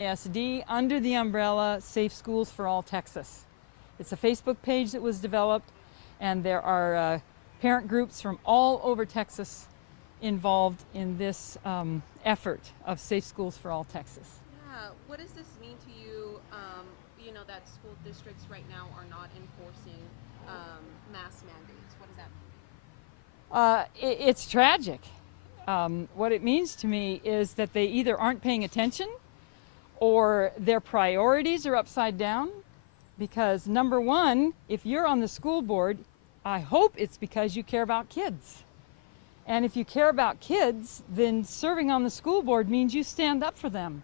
ISD under the umbrella Safe Schools for All Texas. It's a Facebook page that was developed, and there are parent groups from all over Texas involved in this effort of Safe Schools for All Texas. Yeah, what does this mean to you, that school districts right now are not enforcing mask mandates? What does that mean? It's tragic. What it means to me is that they either aren't paying attention or their priorities are upside down, because number one, if you're on the school board, I hope it's because you care about kids. And if you care about kids, then serving on the school board means you stand up for them.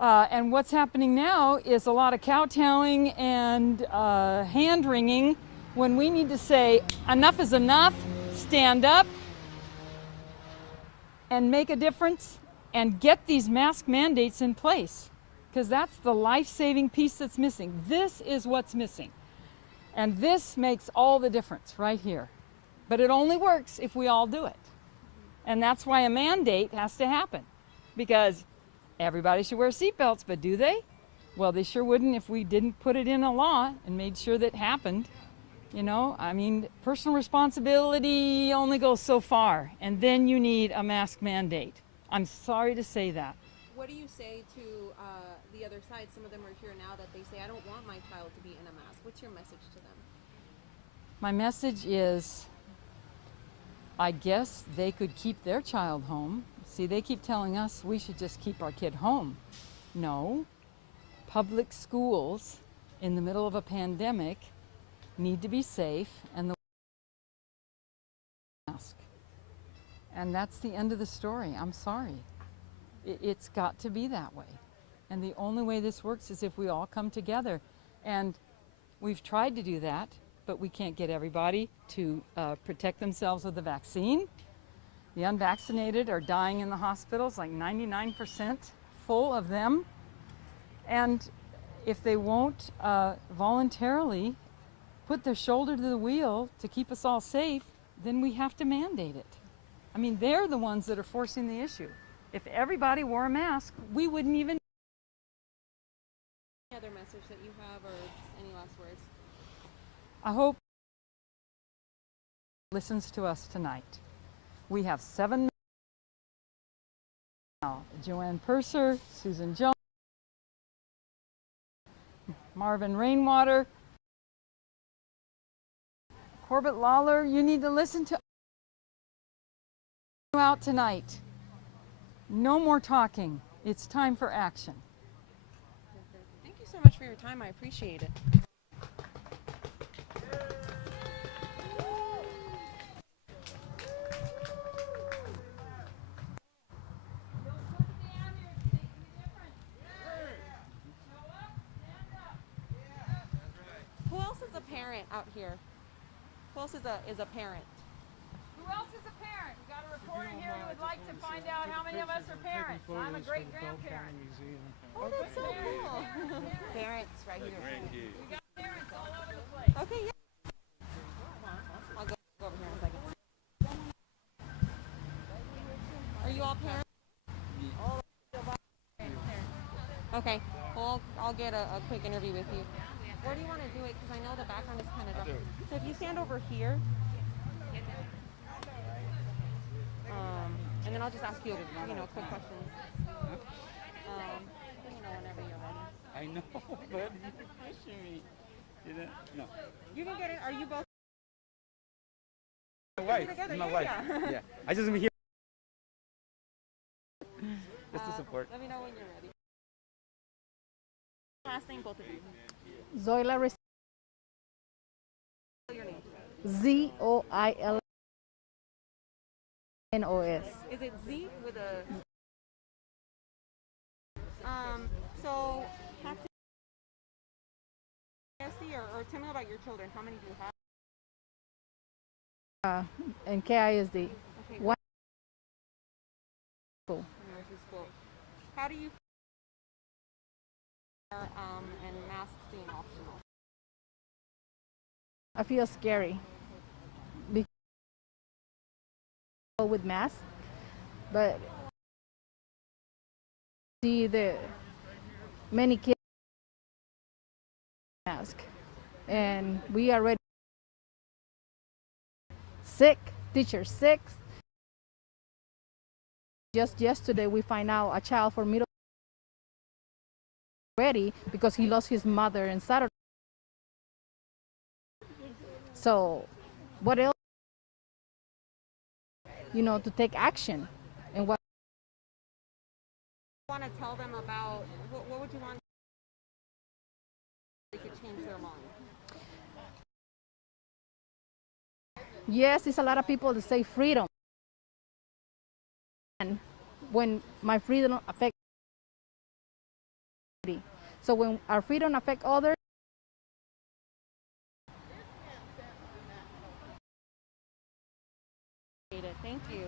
And what's happening now is a lot of kowtowing and hand-wringing when we need to say enough is enough, stand up, and make a difference and get these mask mandates in place, because that's the life-saving piece that's missing. This is what's missing. And this makes all the difference right here. But it only works if we all do it. And that's why a mandate has to happen, because everybody should wear seatbelts, but do they? Well, they sure wouldn't if we didn't put it in a law and made sure that happened. Personal responsibility only goes so far, and then you need a mask mandate. I'm sorry to say that. What do you say to the other side? Some of them are here now that they say, I don't want my child to be in a mask. What's your message to them? My message is, I guess they could keep their child home. See, they keep telling us we should just keep our kid home. No, public schools in the middle of a pandemic need to be safe, and the mask. And that's the end of the story. I'm sorry. It's got to be that way. And the only way this works is if we all come together. And we've tried to do that, but we can't get everybody to protect themselves with the vaccine. The unvaccinated are dying in the hospitals, like 99% full of them. And if they won't voluntarily put their shoulder to the wheel to keep us all safe, then we have to mandate it. I mean, they're the ones that are forcing the issue. If everybody wore a mask, we wouldn't even. Any other message that you have, or just any last words? I hope listens to us tonight. We have 7 now. Joanne Purser, Susan Jones, Marvin Rainwater, Corbett Lawler. You need to listen to out tonight. No more talking. It's time for action. Thank you so much for your time. I appreciate it. Who else is a parent out here? Who else is a parent? Who else is a parent? We got a reporter here who would like to find out how many of us are parents. I'm a great grandparent. Oh, that's so cool. Parents right here. We got parents all over the place. Okay, yeah. I'll go over here in a second. Are you all parents? Okay, well, I'll get a quick interview with you. Where do you want to do it? Because I know the background is kind of dark. So if you stand over here, and then I'll just ask you, quick questions. Let me know whenever you're ready. I know, but you're pushing me. No. You can get it. Are you both? My wife. Together, My yeah, wife. yeah. Yeah. I just am here. Just to support. Let me know when you're ready. Last name, both of you. Zoila Spell your name. Zoilnos. Is it Z with a? So have to ISD, or tell me about your children. How many do you have? And KISD. Okay. One. Nursery school. How do you feel and masks being optional? I feel scary because with masks, but see many kids mask, and we already sick, teachers sick. Just yesterday, we find out a child for middle already because he lost his mother on Saturday. So, what else? To take action, and what Want to tell them about what would you want they could change their mind? yes, it's a lot of people that say freedom. And when my freedom affects, so when our freedom affect others, Thank you.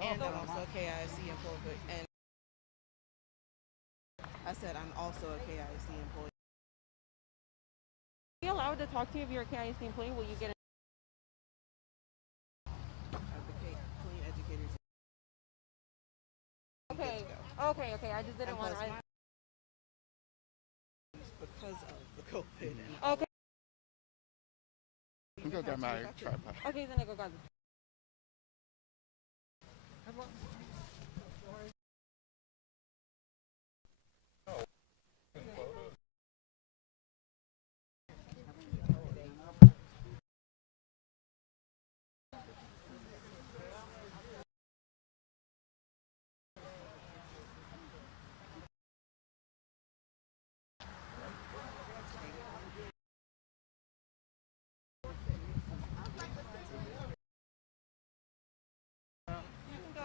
And I'm also a KISD employee. And I said I'm also a KISD employee. Are you allowed to talk to you if you're a KISD employee? Will you get Advocate Clean Educators. Okay. I just didn't And want plus to. because of the COVID. And Okay. Go get my tripod. Okay, then I go grab it.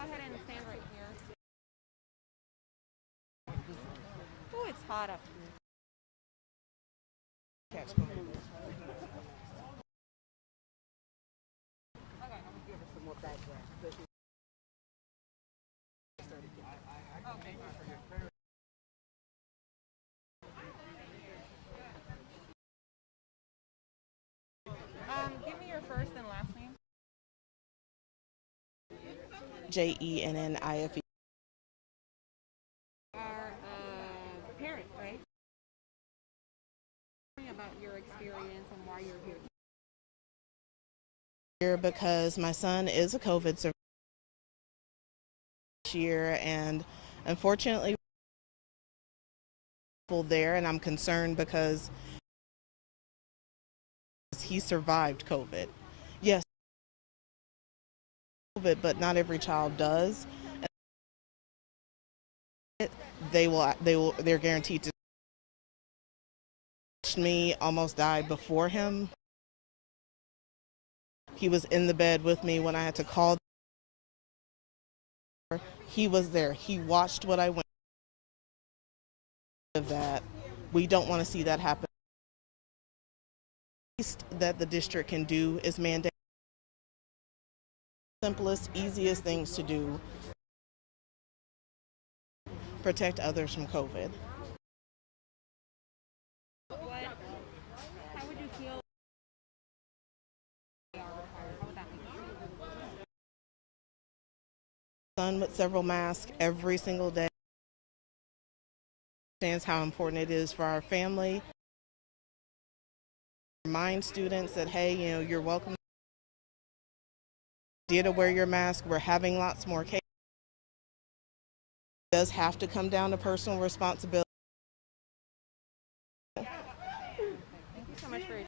Go ahead and stand right here. Oh, it's hot up here. catch COVID. Give me your first and last name. JENNIFE. Are a parent, right? Tell me about your experience and why you're here. Here because my son is a COVID survivor this year, and unfortunately, people there, and I'm concerned because he survived COVID. Yes, COVID, but not every child does. They're guaranteed to. Me almost died before him. He was in the bed with me when I had to call. He was there. He watched what I went through. That we don't want to see that happen. The least that the district can do is mandate the simplest, easiest things to do. Protect others from COVID. How would you feel? How would that make you feel? Son with several masks every single day. Understands how important it is for our family. Remind students that, hey, you're welcome to wear your mask. We're having lots more cases. It does have to come down to personal responsibility. Thank you so much for your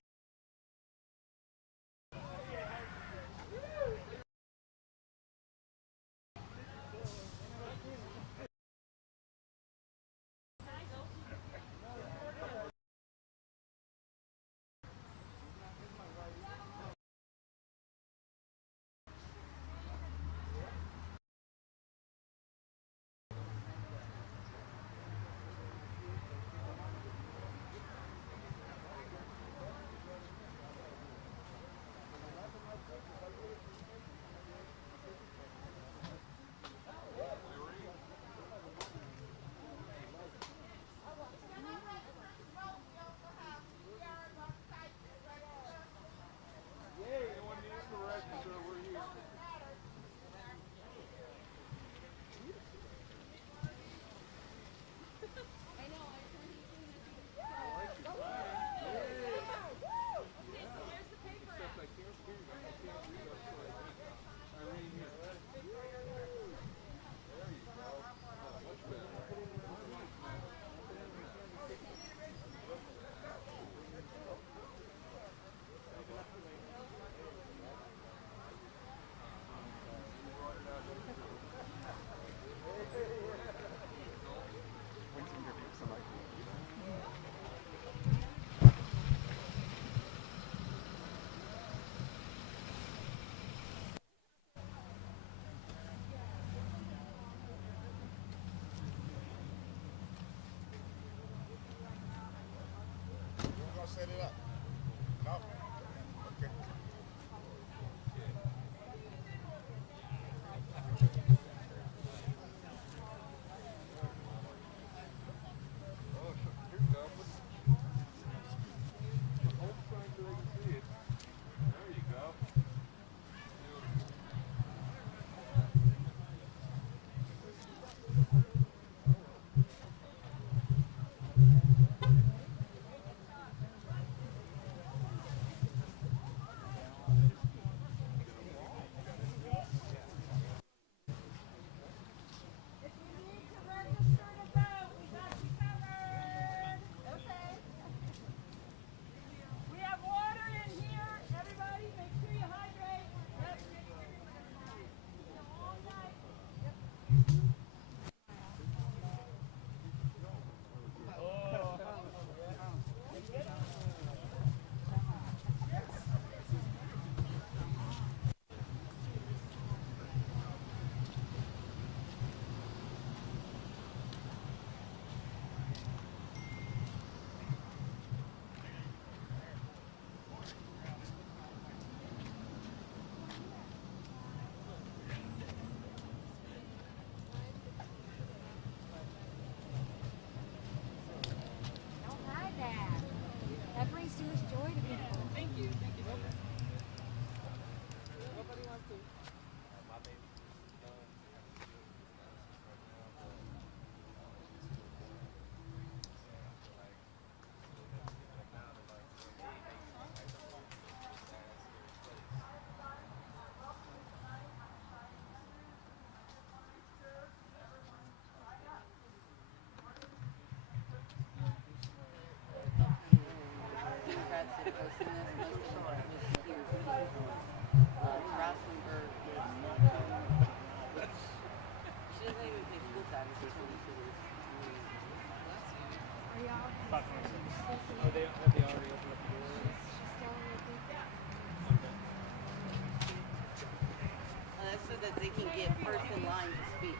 they can get first in line to speak.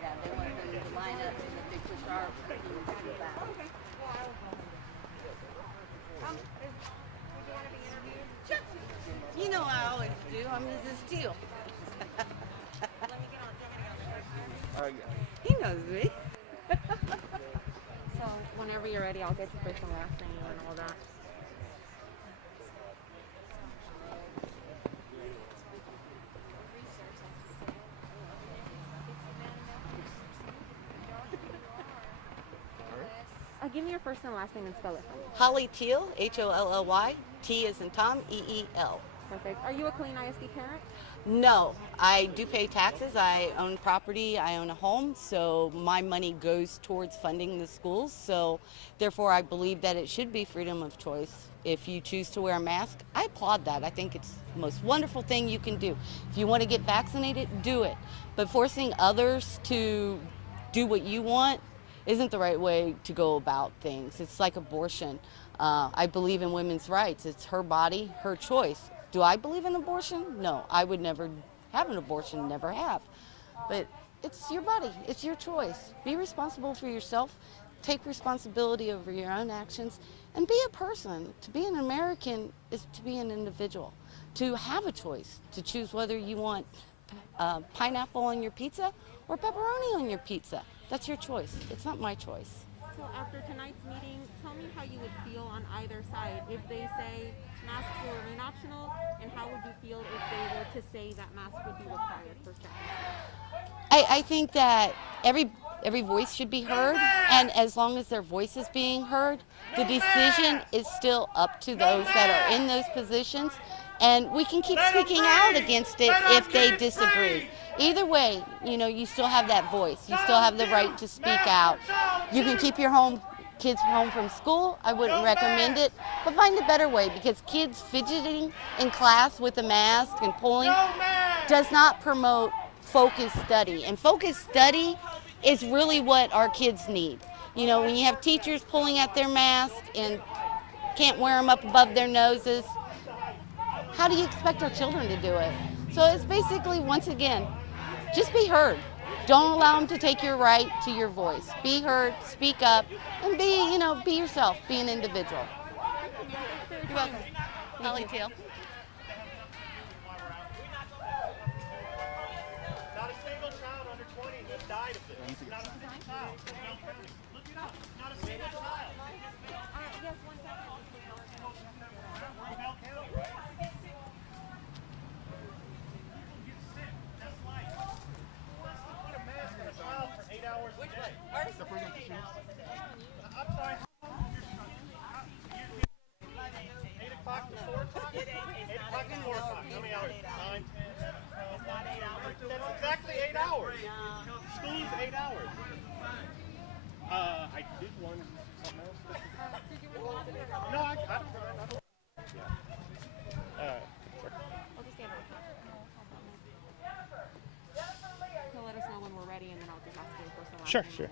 Yeah, they want them to line up so that they push our people to the back. You know I always do. I'm Mrs. Steele. He knows me. So whenever you're ready, I'll get to first and last name and all that. Give me your first and last name and spell it for me. Holly Teal, Holly. T is in Tom, EEL. Perfect. Are you a Killeen ISD parent? No, I do pay taxes. I own property. I own a home. So my money goes towards funding the schools. So therefore, I believe that it should be freedom of choice. If you choose to wear a mask, I applaud that. I think it's the most wonderful thing you can do. If you want to get vaccinated, do it. But forcing others to do what you want isn't the right way to go about things. It's like abortion. I believe in women's rights. It's her body, her choice. Do I believe in abortion? No, I would never have an abortion, never have. But it's your body, it's your choice. Be responsible for yourself, take responsibility over your own actions, and be a person. To be an American is to be an individual, to have a choice, to choose whether you want pineapple on your pizza or pepperoni on your pizza. That's your choice. It's not my choice. So after tonight's meeting, tell me how you would feel on either side. If they say masks will remain optional, and how would you feel if they were to say that masks would be required for certain? I think that every voice should be heard, and as long as their voice is being heard, the decision is still up to those that are in those positions, and we can keep speaking out against it if they disagree. Either way, you know, you still have that voice. You still have the right to speak out. You can keep your kids home from school. I wouldn't recommend it, but find a better way, because kids fidgeting in class with a mask and pulling does not promote focused study. And focused study is really what our kids need. You know, when you have teachers pulling at their mask and can't wear them up above their noses, how do you expect our children to do it? So it's basically, once again, just be heard. Don't allow them to take your right to your voice. Be heard, speak up, and be yourself. Be an individual. You're welcome. Holly Teal. Not a single child under 20 has died of this. Not a single child. Look it up. Not a single child. Yes, 1 second. I'm sorry. 8 o'clock to 4 o'clock? 8 o'clock to 4 o'clock. How many hours? 9, 10, 12. That's exactly 8 hours. School is 8 hours. I did one something else. No, I don't. Yeah. Sure. I'll just stand over. He'll let us know when we're ready, and then I'll just ask you first and last Sure, name. sure.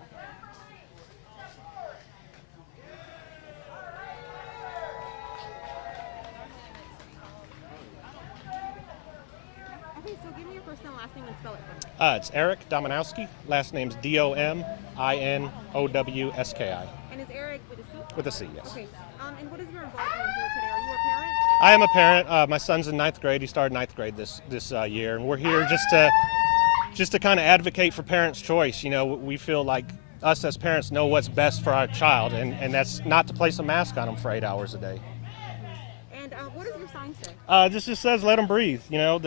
Okay, so give me your first and last name and spell it for me. It's Eric Dominowski. Last name's Dominowski. And is Eric with a C? With a C, yes. Okay. And what is your involvement here today? Are you a parent? I am a parent. My son's in 9th grade. He started 9th grade this year, and we're here just to kind of advocate for parents' choice. You know, we feel like us as parents know what's best for our child, and that's not to place a mask on them for 8 hours a day. And what does your sign say? This just says let them breathe. You know,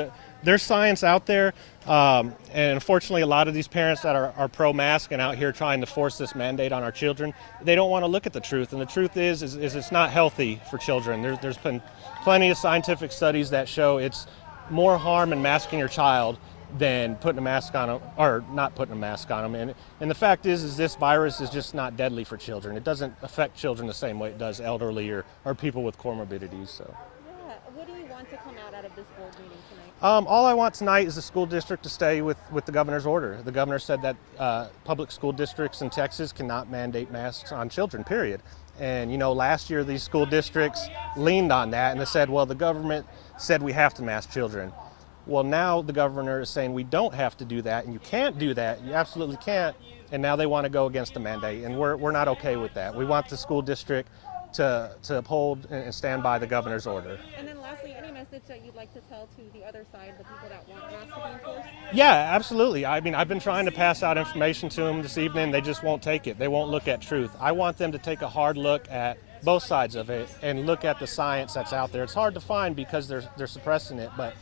there's science out there, and unfortunately a lot of these parents that are pro-mask and out here trying to force this mandate on our children, they don't want to look at the truth, and the truth is it's not healthy for children. There's been plenty of scientific studies that show it's more harm in masking your child than putting a mask on them, or not putting a mask on them. And the fact is this virus is just not deadly for children. It doesn't affect children the same way it does elderly or people with comorbidities. So. Yeah. What do you want to come out of this board meeting tonight? All I want tonight is the school district to stay with the governor's order. The governor said that public school districts in Texas cannot mandate masks on children, period. And, you know, last year these school districts leaned on that and they said, well, the government said we have to mask children. Well, now the governor is saying we don't have to do that, and you can't do that. You absolutely can't. And now they want to go against the mandate, and we're not okay with that. We want the school district to uphold and stand by the governor's order. And then lastly, any message that you'd like to tell to the other side, the people that want masks to be enforced? Yeah, absolutely. I mean, I've been trying to pass out information to them this evening. They just won't take it. They won't look at truth. I want them to take a hard look at both sides of it and look at the science that's out there. It's hard to find because they're suppressing it, but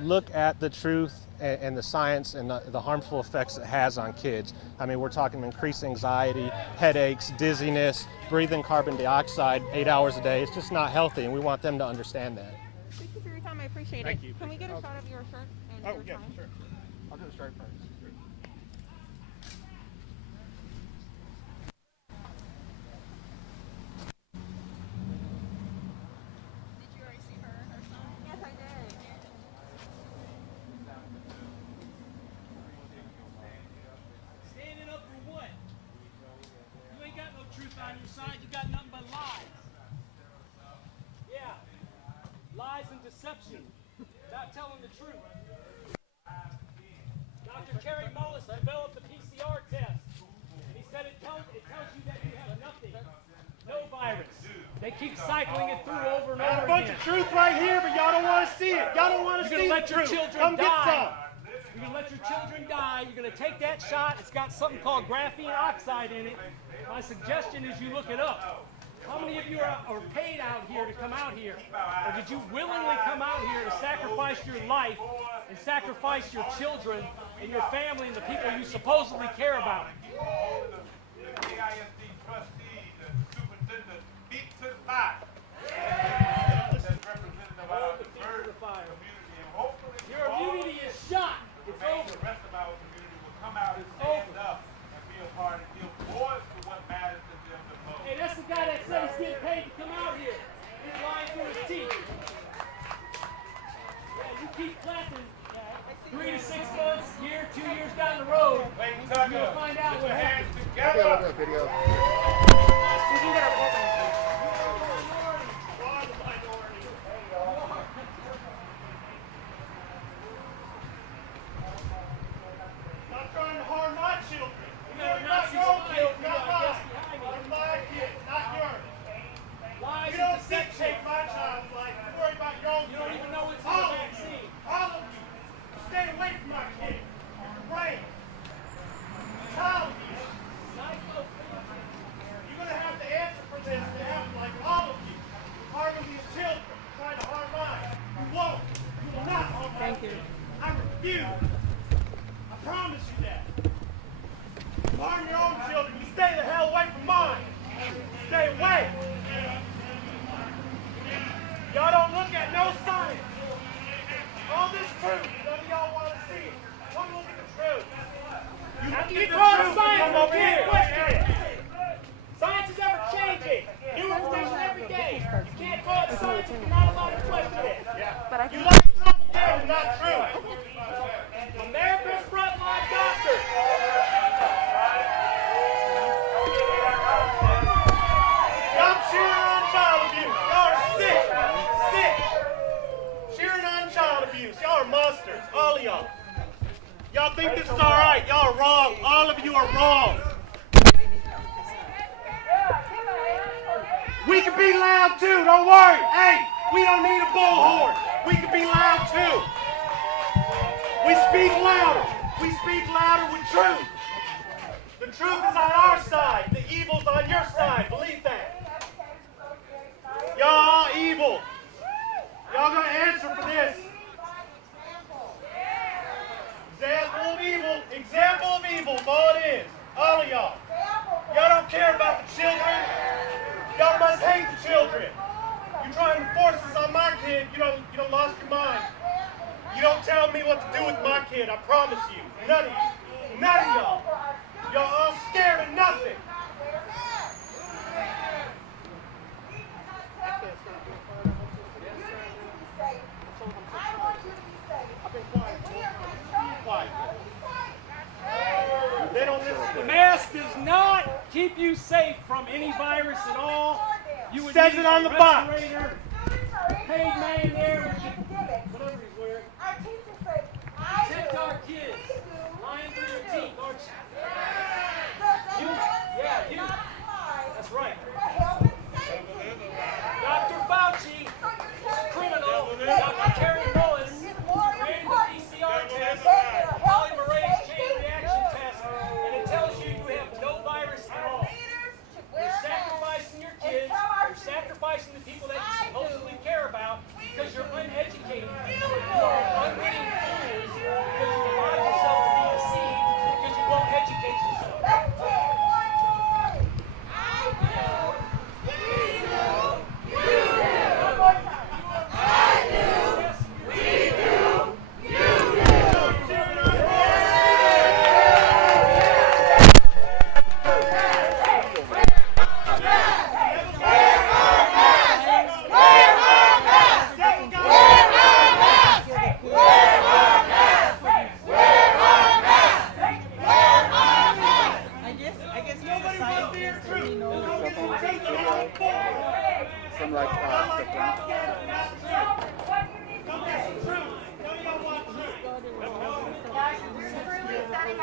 look at the truth and the science and the harmful effects it has on kids. I mean, we're talking increased anxiety, headaches, dizziness, breathing carbon dioxide 8 hours a day. It's just not healthy, and we want them to understand that. Thank you for your time. I appreciate it. Thank you. Can we get a shot of your shirt and your tie? Sure. I'll do the shirt first. Yes, I did. Standing up for what? You ain't got no truth on your side. You got nothing but lies. Yeah. Lies and deception. Not telling the truth. Dr. Kerry Mullis developed the PCR test. And he said it tells you that you have nothing. No virus. They keep cycling it through over and over again. A bunch of truth right here, but y'all don't want to see it. Y'all don't want to see You're going the to let truth. your children Come die. get some. You're going to let your children die. You're going to take that shot. It's got something called graphene oxide in it. My suggestion is you look it up. How many of you are paid out here to come out here? Or did you willingly come out here to sacrifice your life and sacrifice your children and your family and the people you supposedly care about? Killeen ISD trustees and superintendent beat to the fire. That's representative of the Bird community, and hopefully Your immunity is shot. It's over. the rest of our community will come out and It's stand over. up and be a part and give voice to what matters to them the most. Hey, that's the guy that said he's getting paid to come out here. He's lying through his teeth. Yeah, you keep clapping. 3 to 6 months, year, 2 years down the road, Wait, you're going to find out put what your hands happened. together. video. We can get our program. Not trying to harm my children. You got a Nazi spy over here, I guess, behind me. They're my kids, not yours. Lies You and don't deception. dictate my child's life. You worry about your own You don't even know what's in All the of you. vaccine. All of you. Stay away from my kids. Your brain. Child abuse. You're going to have to answer for this. They have, like all of you, harming these children, trying to harm mine. You won't. You will not harm my kids. I refuse. I promise you that. Harm your own children. You stay the hell away from mine. Stay away. Y'all don't look at no science. All this truth, none of y'all want to see it. Come look at the truth. You look You at the call truth, science, come you over can't here. question it. Science is ever changing. New information every day. You can't call it science if you're not allowed to question it. You like propaganda, not truth. America's frontline doctors. Y'all cheering on child abuse. Y'all are sick. Sick. Cheering on child abuse. Y'all are monsters. All of y'all. Y'all think this is all right. Y'all are wrong. All of you are wrong. We can be loud too. Don't worry. Hey, we don't need a bullhorn. We can be loud too. We speak louder. We speak louder with truth. The truth is on our side. The evil's on your side. Believe that. Y'all all evil. Y'all gonna answer for this. Example of evil. Example of evil. All it is. All of y'all. Y'all don't care about the children. Y'all must hate the children. You trying to force this on my kid. You don't lost your mind. You don't tell me what to do with my kid. I promise you. None of you. None of y'all. Y'all all scared of nothing. They don't listen. The mask does not keep you safe from any virus at all. You would Says need it on a the box. respirator, paid man there, whatever he's wearing. Our teachers say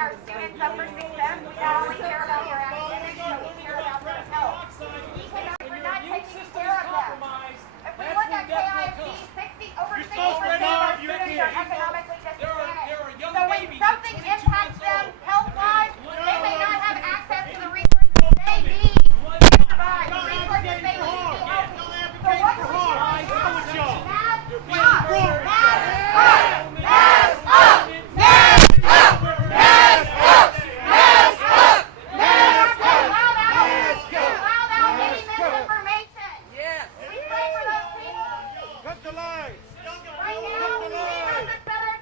our students up for success, we not only care about their academics, but we care about their health. We're not taking care of them. If we look at KISD, over 60% of our students are economically disadvantaged. So when something impacts them health-wise, they may not have access to the resources they need to survive, the resources they need to be healthy. So what we should do is right now, we need to better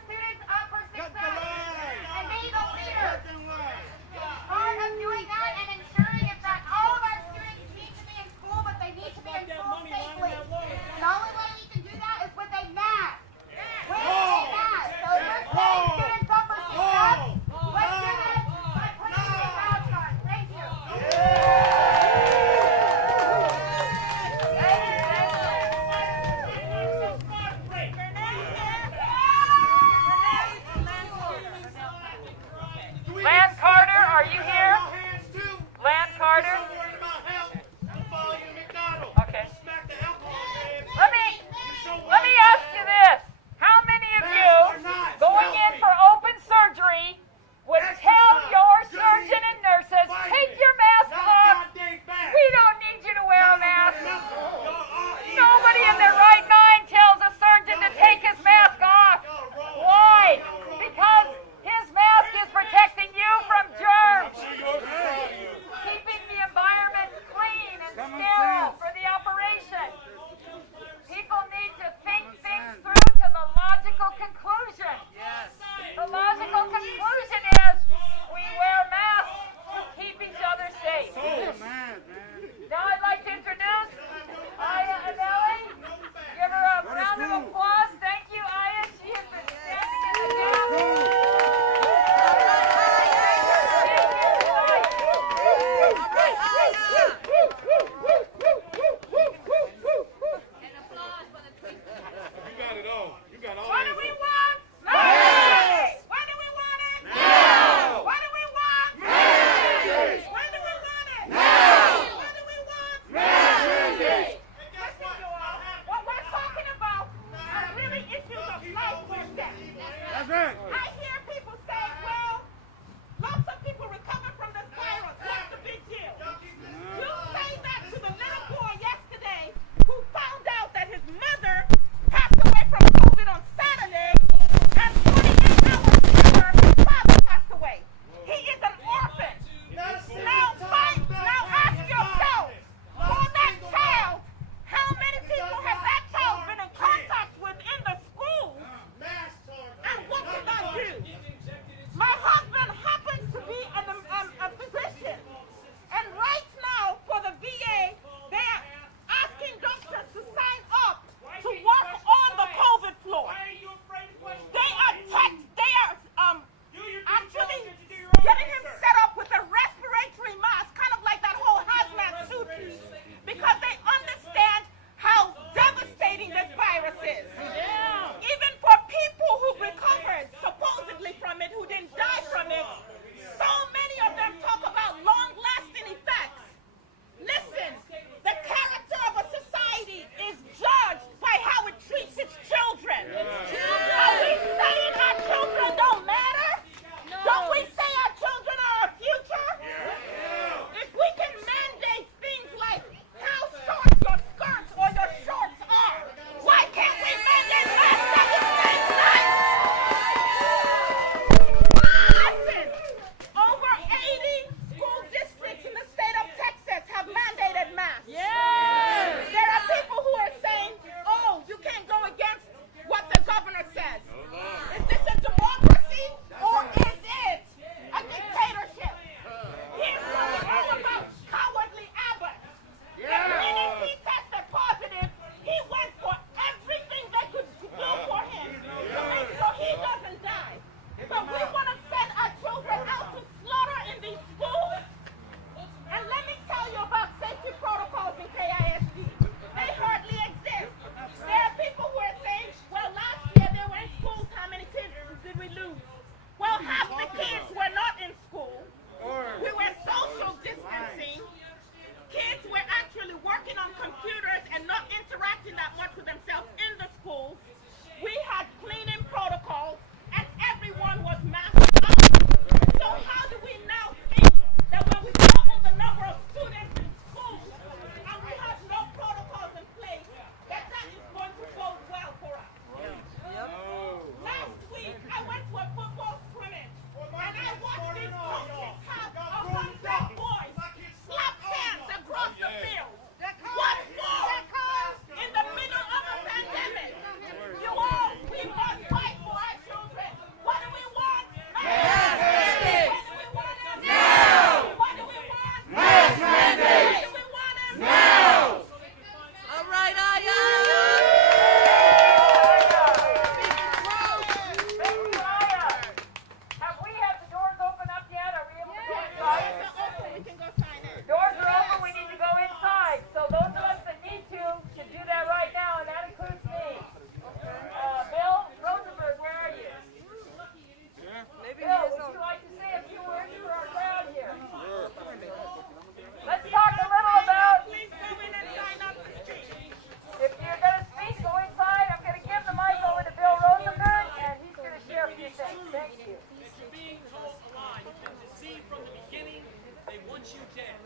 Thank you. that you're being told a lie. You've been deceived from the beginning. They want you dead.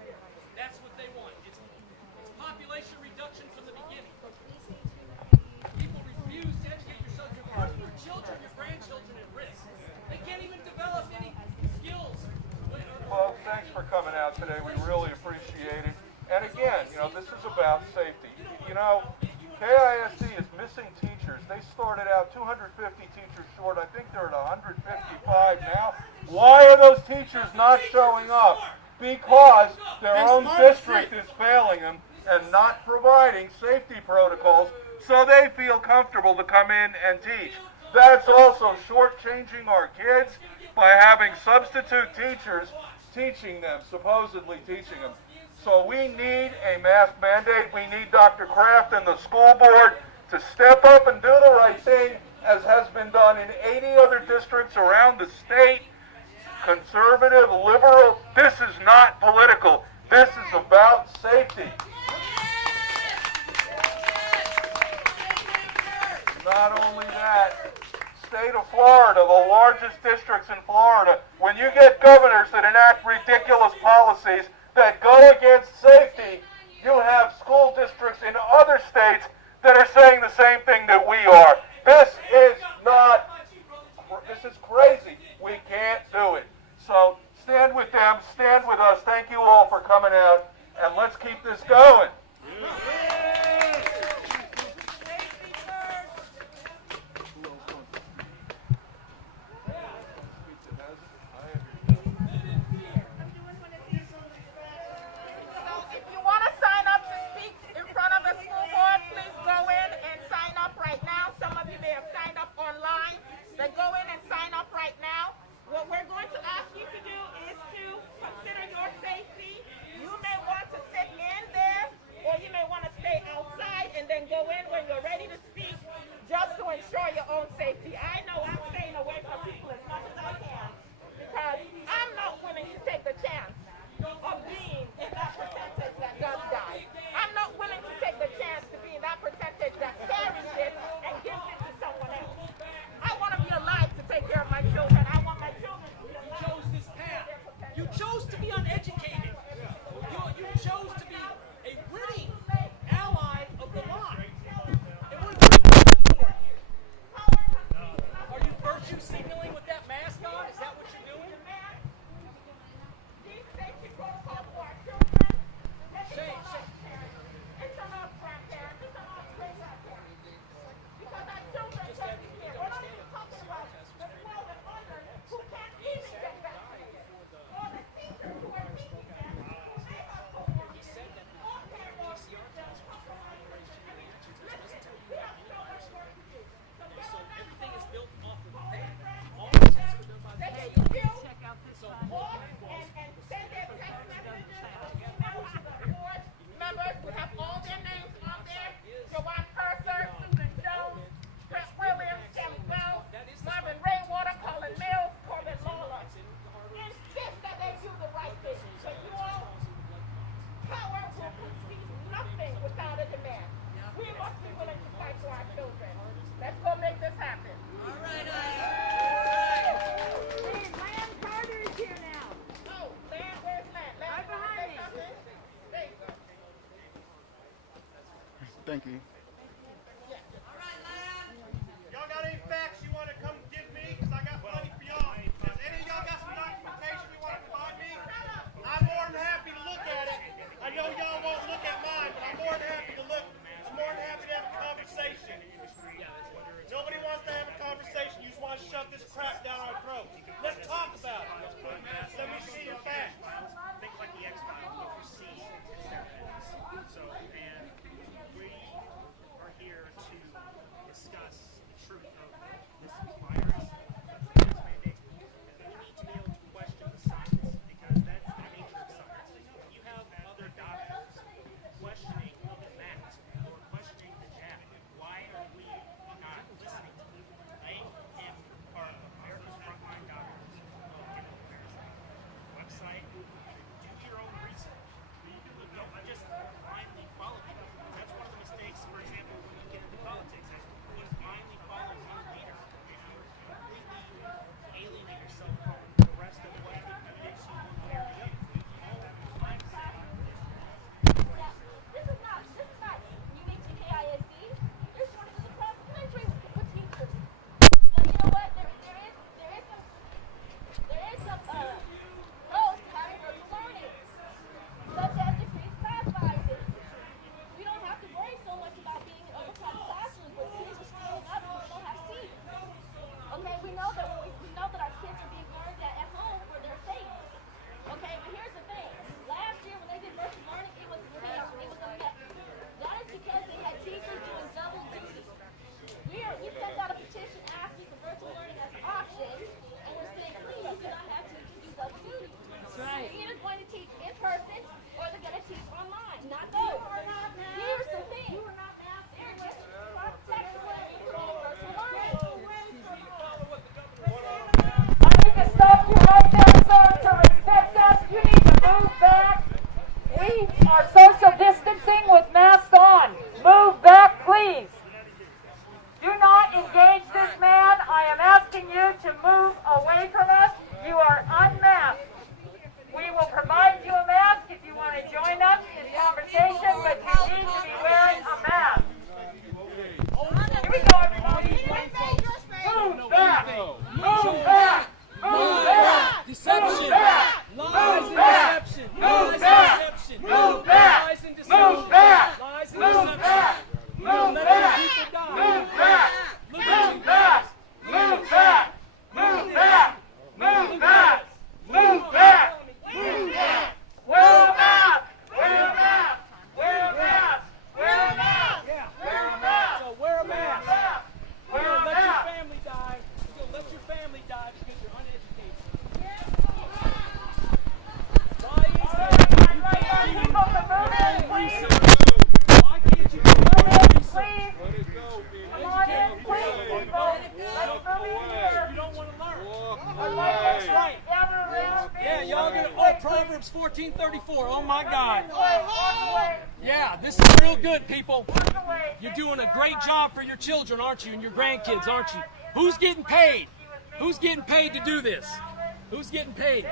That's what they want. It's population reduction from the beginning. People refuse to educate yourself. You're putting your children, your grandchildren at risk. They can't even develop any skills. Well, thanks for coming out today. We really appreciate it. And again, this is about safety. KISD is missing teachers. They started out 250 teachers short. I think they're at 155 now. Why are those teachers not showing up? Because their own district is failing them and not providing safety protocols so they feel comfortable to come in and teach. That's also shortchanging our kids by having substitute teachers teaching them, supposedly teaching them. So we need a mask mandate. We need Dr. Kraft and the school board to step up and do the right thing, as has been done in 80 other districts around the state. Conservative, liberal, this is not political. This is about safety. Not only that, state of Florida, the largest districts in Florida, when you get governors that enact ridiculous policies that go against safety, you have school districts in other states that are saying the same thing that we are. This is crazy. We can't do it. So stand with them, stand with us. Thank you all for coming out, and let's keep this going. Thank you. Y'all got any facts you want to come give me? Because I got plenty for y'all. Does any of y'all got some documentation you want to provide me? I'm more than happy to look at it. I know y'all won't look at mine, but I'm more than happy to look. I'm more than happy to have a conversation. Nobody wants to have a conversation. You just want to shove this crap down our throat. Let's talk about it. Let me see your facts. Think like the X-Files, what you see is there. So, and we are here to discuss the truth of this virus, the mask mandate, and we need to be able to question the science, because that's the nature of science. You have other doctors questioning the mask or questioning the jab. Why are we not listening to them? They are America's frontline doctors. Website. Proverbs 14:34. Oh my God. Yeah, this is real good, people. You're doing a great job for your children, aren't you? And your grandkids, aren't you? Who's getting paid? Who's getting paid to do this? Who's getting paid?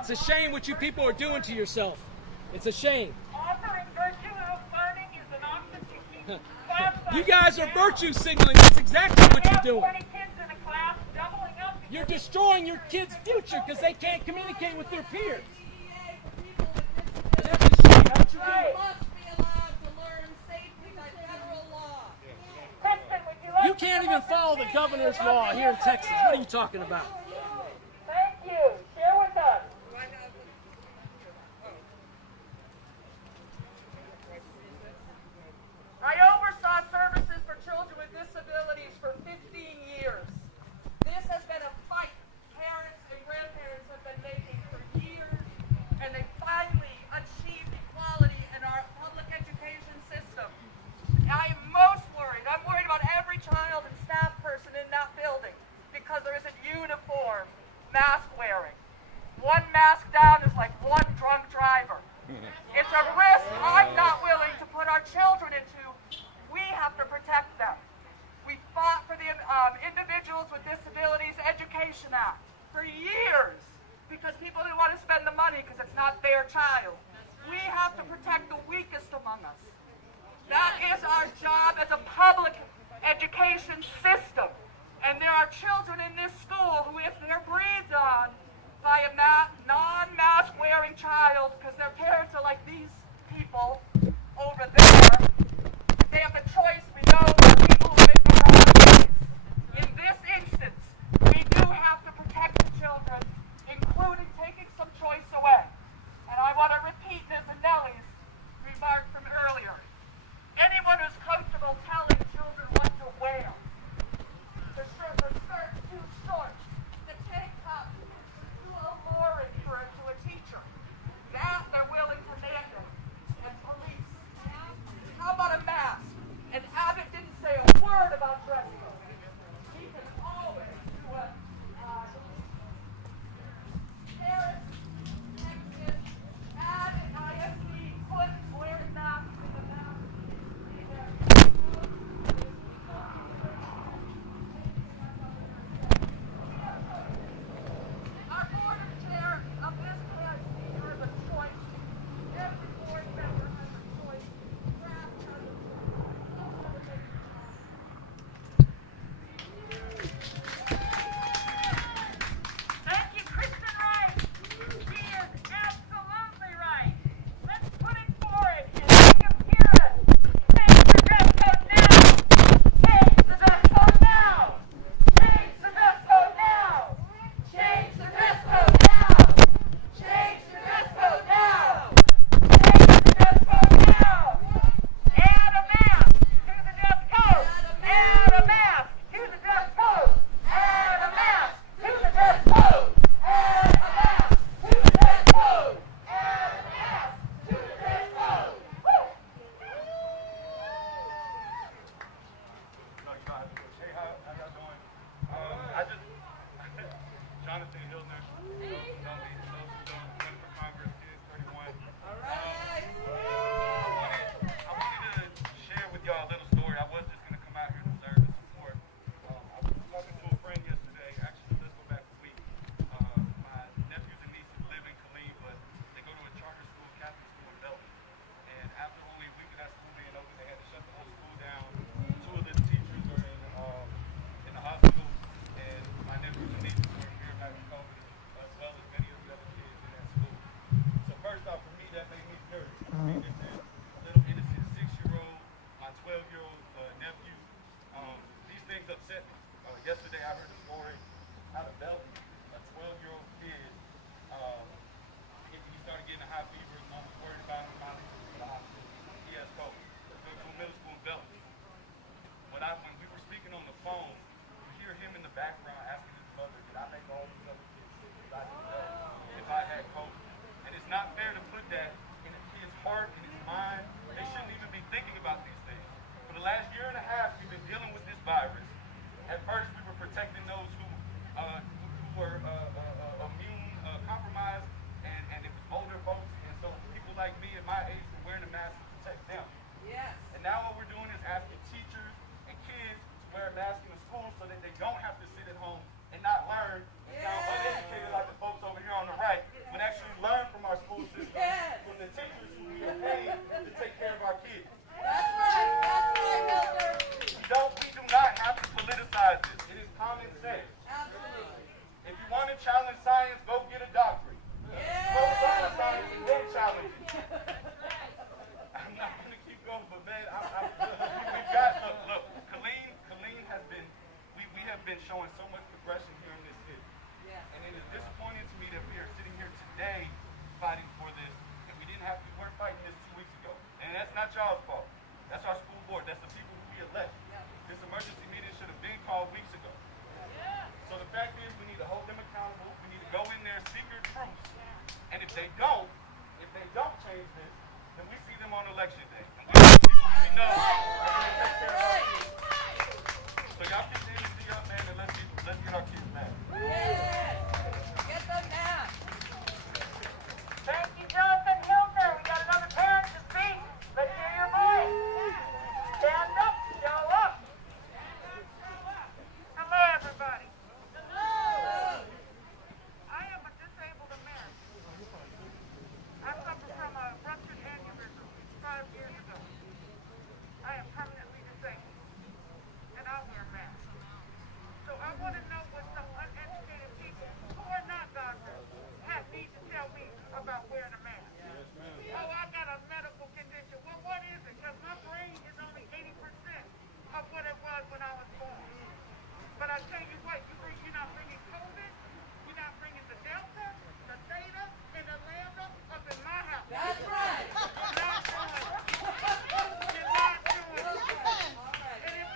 It's a shame what you people are doing to yourself. It's a shame. You guys are virtue signaling. That's exactly what you're doing. You're destroying your kids' future because they can't communicate with their peers. That's a shame. What you're doing. You can't even follow the governor's law here in Texas. What are you talking about? Thank you. Share with us. I oversaw services for children with disabilities for 15 years. This has been a fight parents and grandparents have been making for years, and they finally achieved equality in our public education system. I am most worried. I'm worried about every child and staff person in that building because there isn't uniform mask wearing. One mask down is like one drunk driver. It's a risk I'm not willing to put our children into. We have to protect them. We fought for the Individuals with Disabilities Education Act for years because people didn't want to spend the money because it's not their child. We have to protect the weakest among us. That is our job as a public education system. And there are children in this school who, if they're breathed on by a non-mask wearing child, because their parents are like these people over there, they have the choice. We know that people who make their own choice. In this instance, we do have to protect the children, including taking some choice away. And I want to repeat Ms. Anelli's remark from earlier. Anyone who's comfortable telling children what to wear, the skirt's too short, If they don't change this, then we see them on election day. And we know people we know are going to take care of our kids. So y'all continue to do your thing and let's get our kids back. Get them now. Thank you, Jonathan Hilton. We got another parent to speak. Let's hear your voice. Stand up, show up. Hello, everybody. Hello. I am a disabled American. I suffered from a ruptured aneurysm 5 years ago. I am permanently disabled, and I wear masks. So I want to know what some uneducated people who are not doctors need to tell me about wearing a mask. Oh, I got a medical condition. Well, what is it? Because my brain is only 80% of what it was when I was born. But I tell you what, you're not bringing COVID, you're not bringing the Delta, the Theta, and the Lambda up in my house. That's right. You're not doing it. You're not doing it. And if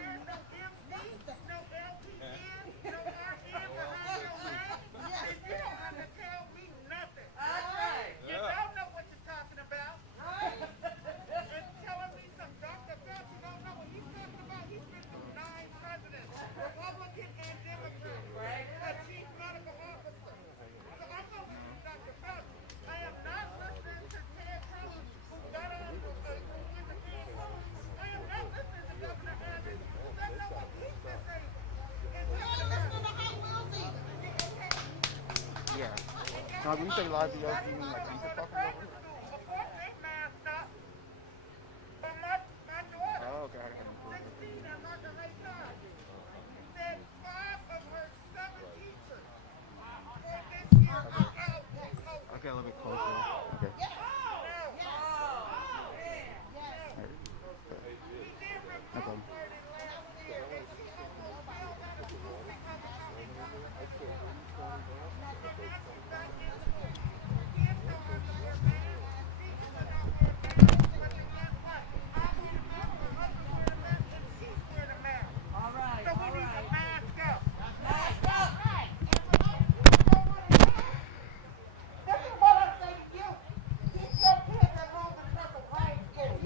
there's no MD, no LPN, no RN behind your name, then you don't have to tell me nothing. That's right. You don't know what you're talking about. Right. And telling me some Dr. Fauci don't know what he's talking about. He's been through 9 presidents, Republican and Democrat. Right. A chief medical officer. So I'm going to listen to Dr. Fauci. I am not listening to Ted Cruz, who got on who went to Ted Cruz. I am not listening to Governor Abbott, who doesn't know what he's disabled. And we ain't listening to Hot Wheels either. Yeah. Now, when you say live VO, do you mean like Anchor talking over it? Of course they masked up. But my daughter, Oh, okay. 16 at Marguerite College, said 5 of her 7 teachers for this year are out with COVID. I'll get a little bit closer. Okay. He did remove Okay. wording last year, and she had no bill that approved because of how it got passed. So now she's back in school. Kids don't have to wear masks. Teachers are not wearing masks. But then guess what? I wear a mask, my husband wears a mask, and she's wearing a mask. All right. So we need to mask up. Mask up. Right. This is what I say to you. Keep your kids at home because of white school.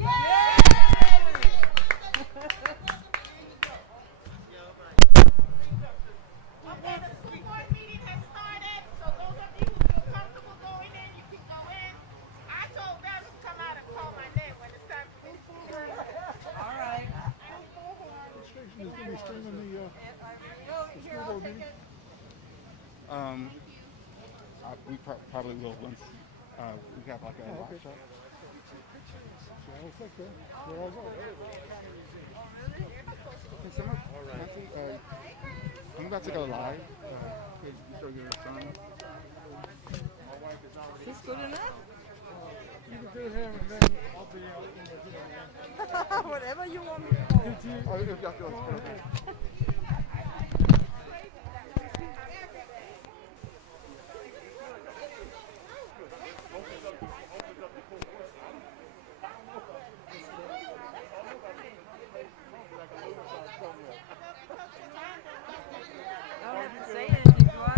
Okay, the school board meeting has started, so those of you who feel comfortable going in, you can go in. I told them to come out and call my name when it's time for me to go in. All right. We probably will once we have like a live show. I'm about to go live. You show your son. Is this good enough? You can do him and then I'll be out. Whatever you want me to do. Oh, if y'all feel it's okay. I don't have to say anything, do I?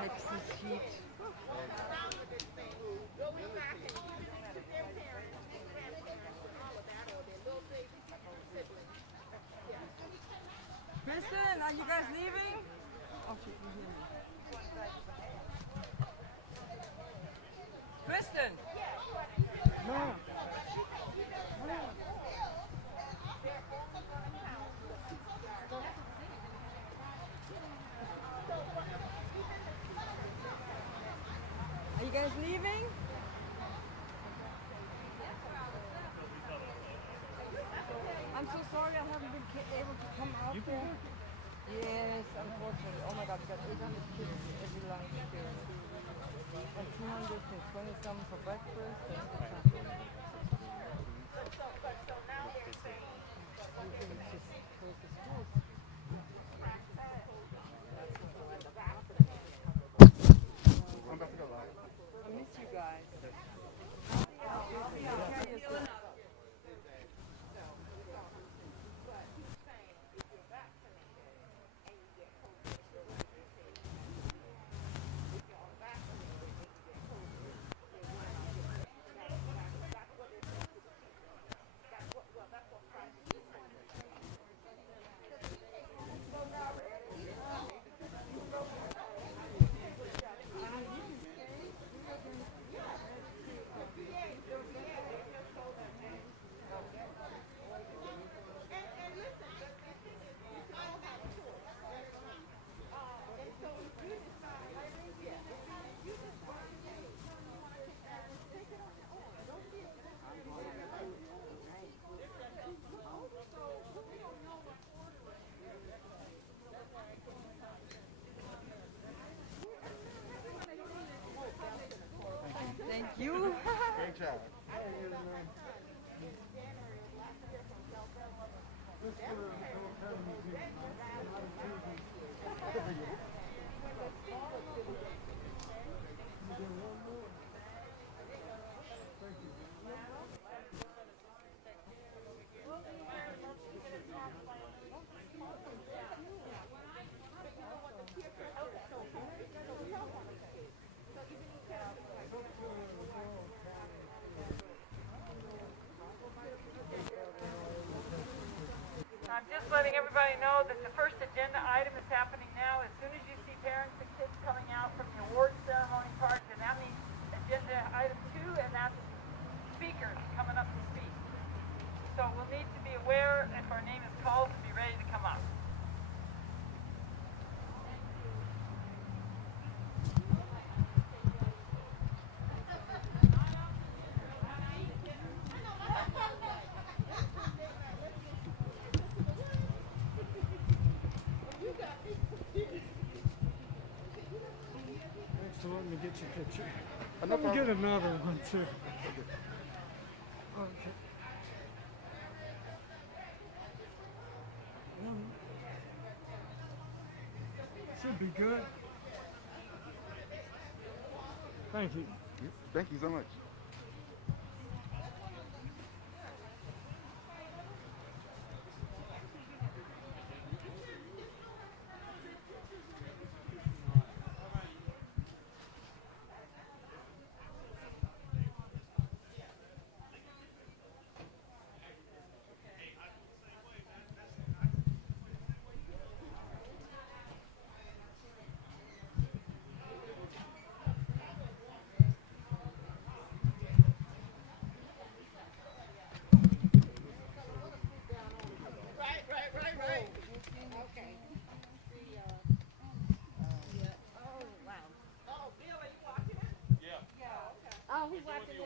Texas heat. Kristen, are you guys leaving? Oh, she can hear me. Kristen! No. Are you guys leaving? I'm so sorry I haven't been able to come out there. Yes, unfortunately. Oh my God, we got 800 kids every lunch here. And 220 some for breakfast. you. Great job. I'm just letting everybody know that the first agenda item is happening now. As soon as you see parents and kids coming out from the award ceremony part, then that means agenda item 2, and that's speakers coming up to speak. So we'll need to be aware if our name is called to be ready to come up. Thanks for letting me get your picture. No Let me problem. get another one too. Okay. Should be good. Thank you. Thank you so much. Oh, he's watching me.